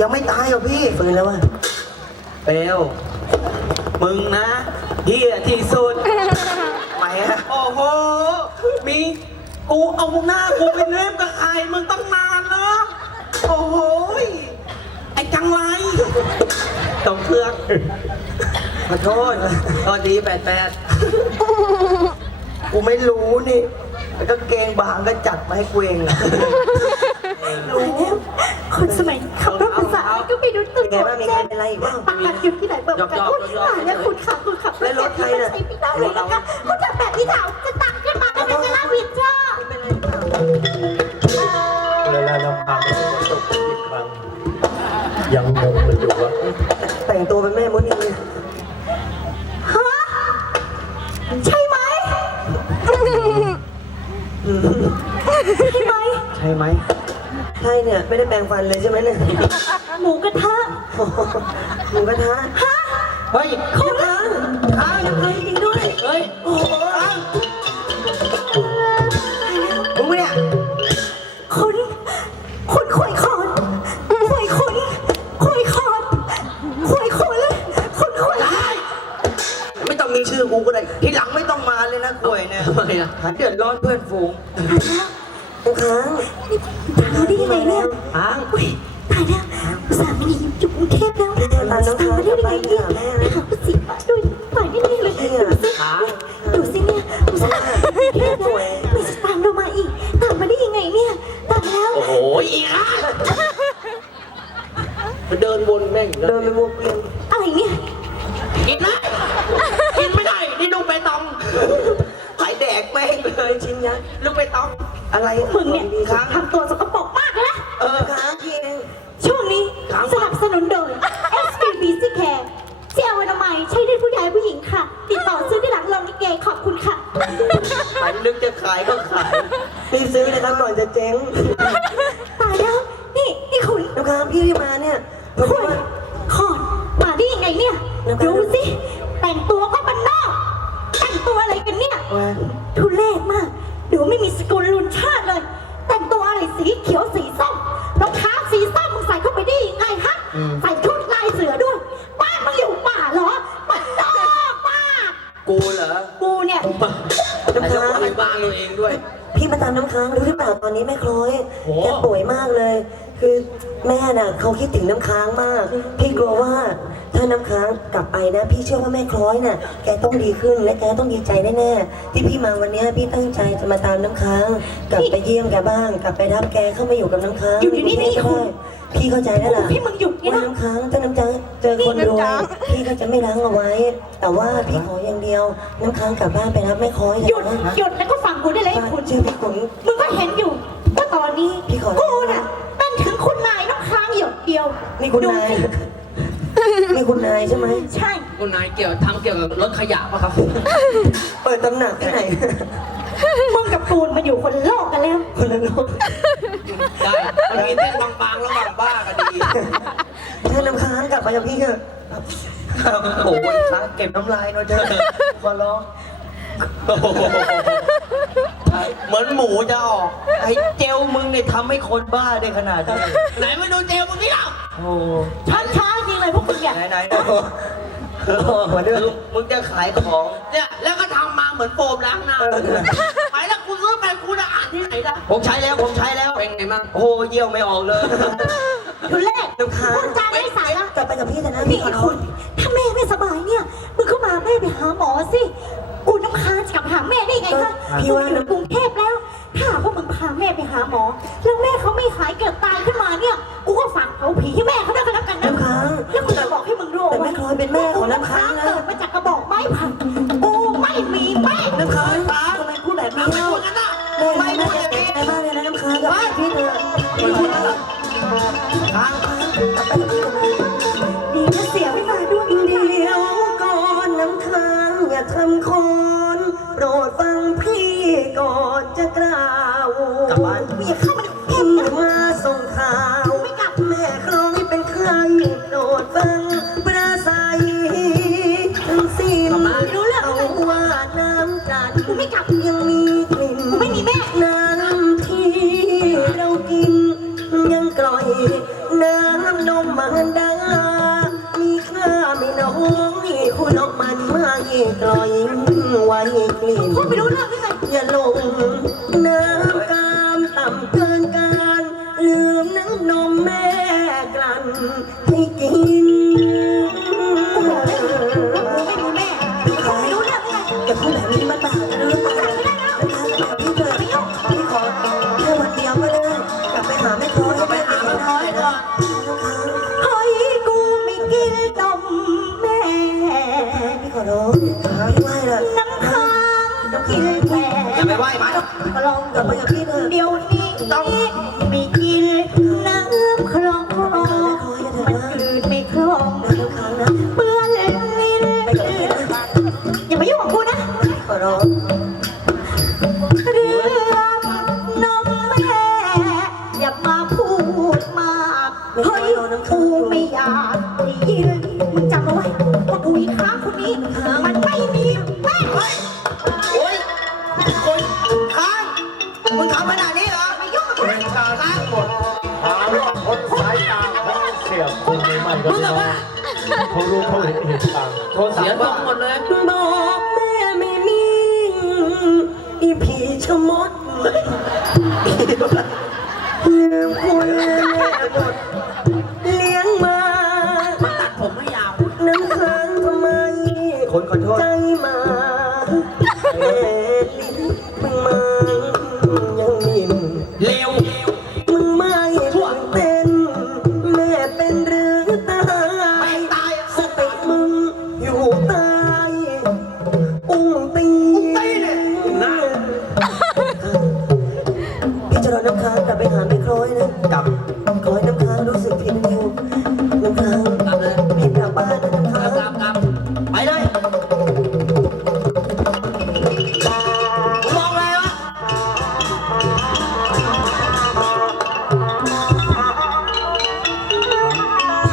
ยังไม่ตายเหรอพี่ฟื้นแล้วว่ะเปลวมึงนะเฮียที่สุดไปฮะโอ้โห มีกูเอาหน้ากูไปเล่นกับใครมึงตั้งนานเนอะโอ้โหยไอ้จังไรตรงเครื่องขอโทษตอนดีแปดแปดกูไม่รู้นี่แล้วก็เกงบางก็จัดมาให้กูเองอะรู้คนสมัยขับรถภาษาก็ ไม่รู้ตัวเป็นไงบ้างมีใครเป็นไรอีกบ้างปากอยู่ที่ไหนเปิดกันโอ๊ยตายแล้วคุณขับคุณขับใช้ไม่ได้เลยนะคะคุณทำแบบนี้ถามจะตังขึ้นมาก็ไม่จะรับผิดชอบเป็นไรหรือเปล่าเวลาเราพังตกอีกครั้งยังงงกันอยู่ว่าแต่งตัวเป็นแม่มดนี่เลยฮะใช่ไหมอืมใช่ไหมใช่ไหม ใช่เนี่ย ไม่ได้แปรงฟันเลยใช่ไหมเนี่ยหมูกระทะโอ้โหหมูกระทะฮะเฮ้ยคุณค้างค้างยังเคยจริงด้วย เฮ้ย โอ้โหมึงเนี่ย คุณคุณคุยคอนคุยคุณคุยคอนคุยคุณคุณคุยไม่ต้องมีชื่อกูก็ได้ ทีหลังไม่ต้องมาเลยนะกล้วยเนี่ยทำไมอะหาเดือดร้อนเพื่อนฝูงคุณ ค้างตามมาได้ยังไงเนี่ยอ้างอุ้ยตายแล้วอุตส่าห์ไม่ได้อยู่กรุงเทพแล้วตามมาได้ยังไงเนี่ยไปหาผู้สิมาด้วยไปนี่นี่เลยดูสิอ้างดูสิเนี่ยอุตส่าห์เทพแล้วไม่ตามเรามาอีกตามมาได้ยังไงเนี่ยตามแล้ว โอ้โหอีกอะไปเดินวนแม่งอีกเดิแล้วนไปวงเวียนอะไรเนี่ยกินได้กินไม่ได้ นี่ลูกไปตอง ไหลแดกแม่งเล ยชิ้นยักษ์ลูกไปตองอะไรมึงเนี่ยดีค้างทำตัวสกปรกมากเลยนะเออค้างพี่เอง ช่วงนี้สนับสนุนโดย SPBC Care เจลอนามัยใช้ได้ผู้ชายผู้หญิงค่ะ ติดต่อซื้อได้หลังโรงลิเกขอบคุณค่ะ อันนึกจะขายก็ขายพี่ซื้อนะครับก่อนจะเจ๊งตายแล้ว นี่นี่คุณน้ำค้างพี่ที่มาเนี่ยพอดีคุณว่า ขอดมาได้ยังไงเนี่ย แล้วก็ ดูสิ แต่งตัวก็บันนอก แต่งตัวอะไรกันเนี่ย ว่าทุเรศมาก ดูไม่มีสกุลลุนชาติเลย แต่งตัวอะไรสีเขียวสีส้มรองเท้าสีส้มมึงใส่เข้าไปได้ยังไงฮะใส่ชุดลายเสือด้วยบ้านมึงอยู่ป่าเหรอบ้านนอกมากกูเหรอกูเนี่ยแต่เจ้าของบ้านตัวเองด้วย พี่มาตามน้ำค้างรู้หรือเปล่าตอนนี้แม่คล้อยโอ้ แกป่วยมากเลย คือแม่น่ะเขาคิดถึงน้ำค้างมาก พี่กลัวว่าถ้าน้ำค้างกลับไปนะ พี่เชื่อว่าแม่คล้อยน่ะ แกต้องดีขึ้นและแกต้องดีใจแน่ๆที่พี่มาวันเนี้ยพี่ตั้งใจจะมาตามน้ำค้าง กลับไปเยี่ยมแกบ้าง กลับไปรับแกเข้ามาอยู่กับน้ำค้างอยู่นี่นี่ก็ได้ พี่เข้าใจแล้วล่ะพี่มึงหยุดเนี่ยว่านะ น้ำค้างถ้าน้ำค้างเจอคนรวยพี่ก็จะไม่ล้างเอาไว้ แต่ว่าพี่ขออย่างเดียว น้ำค้างกลับบ้านไปรับแม่คล้อยหยุดนะหยุดแล้วก็ฟังกูได้เลยไอ้คุณชื่อพี่ขุน มึงก็เห็นอยู่ว่าตอนนี้พี่ขอ กูน่ะเป็นถึงคุณนายน้ำค้างหยดเดียวนี่คุณนายดูสินี่คุณนายใช่ไหม ใช่ คุณนายเกี่ยวทำเกี่ยวกับรถขยะป่ะครับ เปิดตำหนักที่ไหน มึงกับปูนมาอยู่คนละโลกกันแล้ว คนละโลก ได้มันมีเส้นบางๆระหว่างบ้ากับดีถ้าน้ำค้างกลับไปกับพี่เถอะโอ้โหค้างเก็บน้ำลายหน่อยเถอะขอร้องโอ้โหเหมือนหมูจะออก ไอ้เจลมึงเนี่ยทำให้คนบ้าได้ขนาดนี้ไหนมาดูเจลมึงนี่เล่าโอ้ช้าช้าๆจริงเลยพวกมึงเนี่ยไหนไหนโอ้โหมาด้วยมึงจะขายของเนี่ยแล้วก็ทำมาเหมือนโฟมล้างหน้า ที่ไหนล่ะผมใช้แล้วผมใช้แล้วเป็นไงมั่งโอ้โหเยี่ยวไม่ออกเลยทุเรศน้ำค้างพูดจาไม่ใส่ละกลับไปกับพี่เถอะนะนี่พี่ขอร้อคุงณถ้าแม่ไม่สบายเนี่ยมึงก็มาแม่ไปหาหมอสิกูน้ำค้างจะกลับไปหาแม่ได้ไงคะพี่ว่ามึงอยู่กรุงเทพแล้ว ถ้าหากว่ามึงพาแม่ไปหาหมอ แล้วแม่เขาไม่หายเกิดตายขึ้น ดีนะเสียไม่มาด้วย มารดา อย่าไปไหว้มันลองกับกับพี่เดี๋ยวนี้ต้องมีกินน้ำคลองมันอื่นไม่คลองเปื้อนลิ้นอย่ามายุ่งกับกูนะขอร้อง ไม่ไม่ก็ไม่น้อยเขารู้เขาเห็นเหตุการณ์โทรศัพเสียท์ทรบ้างหมดเลย บอกแม่ไม่มีอีผีชะมดลืมคุณแม่หมดเลี้ยงมาตัดผมไม่ยาว น้ำค้างทำไมคนขอโทษ ใจมาแม่ลิ้นมึ